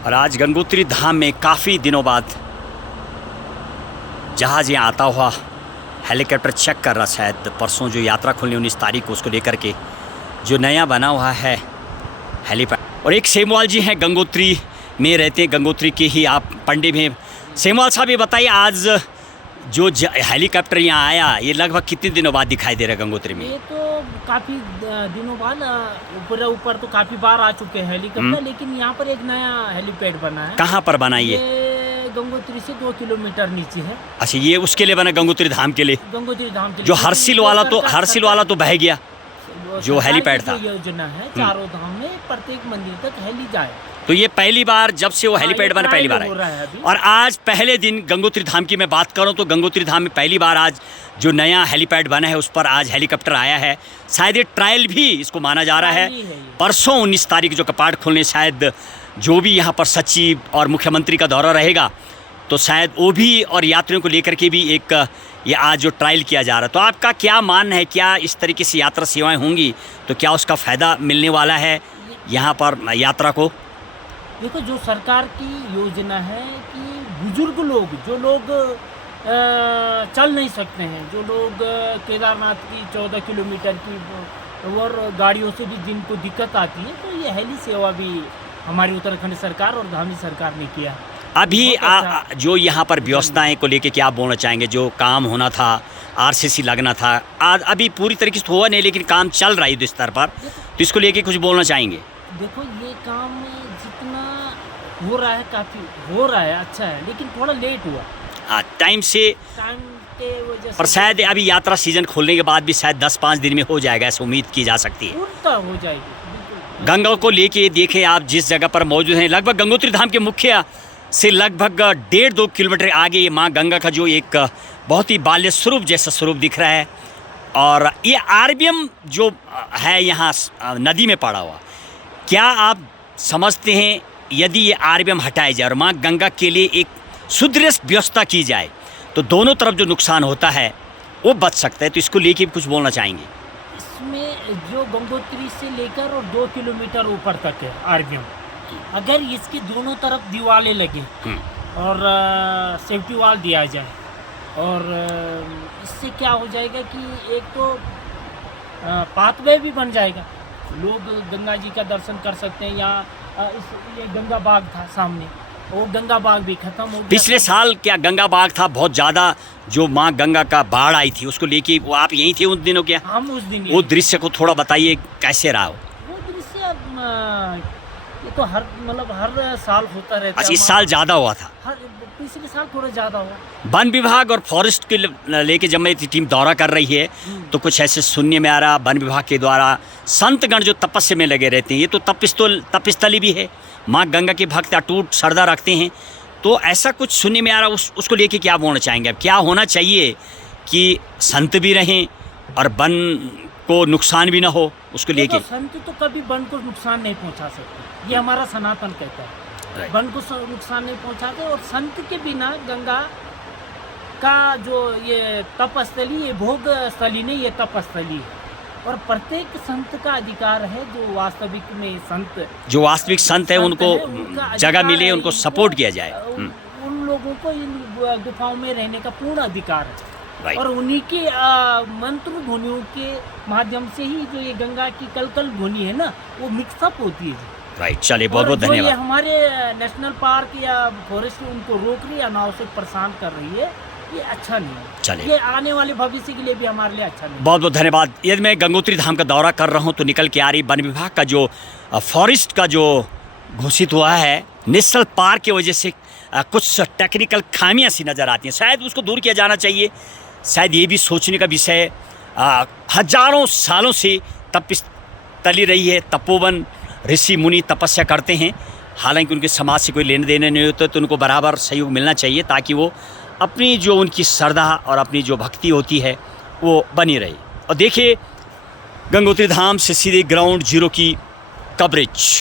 और आज गंगोत्री धाम में काफ़ी दिनों बाद जहाज़ यहाँ आता हुआ हेलीकॉप्टर चेक कर रहा, शायद परसों जो यात्रा खुलनी 19 तारीख को, उसको लेकर के जो नया बना हुआ है हेलीपैड। और एक सेमवाल जी हैं, गंगोत्री में रहते हैं, गंगोत्री के ही आप पंडित हैं। सेमवाल साहब ये बताइए, आज जो हेलीकॉप्टर यहाँ आया ये लगभग कितने दिनों बाद दिखाई दे रहा है गंगोत्री में? ये तो काफ़ी दिनों बाद ऊपर तो काफ़ी बार आ चुके हैं हेलीकॉप्टर, लेकिन यहाँ पर एक नया हेलीपैड बना है। कहाँ पर बना ये? गंगोत्री से 2 किलोमीटर नीचे है। अच्छा, ये उसके लिए बना, गंगोत्री धाम के लिए? गंगोत्री धाम के लिए। जो हर्षिल वाला तो बह गया, जो हेलीपैड था। योजना है चारों धाम में प्रत्येक मंदिर तक हेली जाए। तो ये पहली बार जब से वो हेलीपैड बना, पहली बार है। और आज पहले दिन गंगोत्री धाम की मैं बात करूं तो गंगोत्री धाम में पहली बार आज जो नया हेलीपैड बना है उस पर आज हेलीकॉप्टर आया है। शायद ये ट्रायल भी इसको माना जा रहा है। परसों 19 तारीख जो कपाट खुलने, शायद जो भी यहाँ पर सचिव और मुख्यमंत्री का दौरा रहेगा तो शायद वो भी और यात्रियों को लेकर के भी एक ये आज जो ट्रायल किया जा रहा है। तो आपका क्या मानना है, क्या इस तरीके से यात्रा सेवाएं होंगी तो क्या उसका फ़ायदा मिलने वाला है यहाँ पर यात्रा को? देखो, जो सरकार की योजना है कि बुजुर्ग लोग, जो लोग चल नहीं सकते हैं, जो लोग केदारनाथ की 14 किलोमीटर की और गाड़ियों से भी जिनको दिक्कत आती है, तो ये हेली सेवा भी हमारी उत्तराखंड सरकार और धामी सरकार ने किया। अभी जो यहाँ पर व्यवस्थाएं को लेके क्या बोलना चाहेंगे? जो काम होना था, आरसीसी लगना था, आज अभी पूरी तरीके से हुआ नहीं, लेकिन काम चल रहा है युद्ध स्तर पर, तो इसको लेके कुछ बोलना चाहेंगे? देखो, ये काम जितना हो रहा है काफ़ी हो रहा है, अच्छा है, लेकिन थोड़ा लेट हुआ। हाँ, टाइम के वजह से। पर शायद अभी यात्रा सीजन खोलने के बाद भी शायद 10-5 दिन में हो जाएगा, ऐसी उम्मीद की जा सकती है। हो जाएगी। गंगा को लेके देखें आप जिस जगह पर मौजूद हैं, लगभग गंगोत्री धाम के मुख्य से लगभग 1.5-2 किलोमीटर आगे ये माँ गंगा का जो एक बहुत ही बाल्य स्वरूप जैसा स्वरूप दिख रहा है। और ये आरबीएम जो है यहाँ नदी में पड़ा हुआ, क्या आप समझते हैं यदि ये आरबीएम हटाया जाए और माँ गंगा के लिए एक सुदृढ़ व्यवस्था की जाए तो दोनों तरफ जो नुकसान होता है वो बच सकता है? तो इसको लेके कुछ बोलना चाहेंगे? इसमें जो गंगोत्री से लेकर और 2 किलोमीटर ऊपर तक है आरबीएम, अगर इसकी दोनों तरफ दीवारें लगे और सेफ्टी वाल दिया जाए, और इससे क्या हो जाएगा कि एक तो पाथवे भी बन जाएगा, लोग गंगा जी का दर्शन कर सकते हैं। यहाँ ये गंगा बाग था सामने, वो गंगा बाग भी खत्म हो गया। पिछले साल क्या गंगा बाग था, बहुत ज़्यादा जो माँ गंगा का बाढ़ आई थी उसको लेके, वो आप यहीं थे उस दिनों? क्या हम उस दिन वो दृश्य को थोड़ा बताइए, कैसे रहा वो दृश्य? ये तो हर साल होता रहता है। अच्छा, इस साल ज़्यादा हुआ था? पिछले साल थोड़ा ज़्यादा हुआ। वन विभाग और फॉरेस्ट के लेके जब मेरी टीम दौरा कर रही है तो कुछ ऐसे सुनने में आ रहा, वन विभाग के द्वारा संतगण जो तपस्या में लगे रहते हैं, ये तो तपस्थली भी है, माँ गंगा के भक्त अटूट श्रद्धा रखते हैं, तो ऐसा कुछ सुनने में आ रहा, उसको लेके क्या बोलना चाहेंगे? अब क्या होना चाहिए कि संत भी रहें और वन को नुकसान भी ना हो, उसको लेके? संत तो कभी वन को नुकसान नहीं पहुंचा सकते, ये हमारा सनातन कहता है। वन को नुकसान नहीं पहुंचाते, और संत के बिना गंगा का जो ये तपस्थली, ये भोग स्थली नहीं, ये तपस्थली है। और प्रत्येक संत का अधिकार है, जो वास्तविक में जो वास्तविक संत है उनको जगह मिले, उनको सपोर्ट किया जाए। उन लोगों को इन गुफाओं में रहने का पूर्ण अधिकार है, और उन्हीं के मंत्र ध्वनियों के माध्यम से ही जो ये गंगा की कलकल ध्वनि है ना, वो मिक्सअप होती है। राइट, चलिए बहुत बहुत धन्यवाद। ये हमारे नेशनल पार्क या फॉरेस्ट उनको रोक रही है, अनावश्यक परेशान कर रही है, ये अच्छा नहीं है। चलिए, ये आने वाले भविष्य के लिए भी हमारे लिए अच्छा नहीं। बहुत बहुत धन्यवाद। यदि मैं गंगोत्री धाम का दौरा कर रहा हूँ तो निकल के आ रही वन विभाग का जो फॉरेस्ट का जो घोषित हुआ है नेशनल पार्क की वजह से कुछ टेक्निकल खामियां सी नज़र आती हैं, शायद उसको दूर किया जाना चाहिए। शायद ये भी सोचने का विषय, हजारों सालों से तपस्थली रही है, तपोवन ऋषि मुनि तपस्या करते हैं, हालांकि उनके समाज से कोई लेने देने नहीं होता, तो उनको बराबर सहयोग मिलना चाहिए ताकि वो अपनी जो उनकी श्रद्धा और अपनी जो भक्ति होती है वो बनी रहे। और देखिए गंगोत्री धाम से सीधे ग्राउंड जीरो की कवरेज।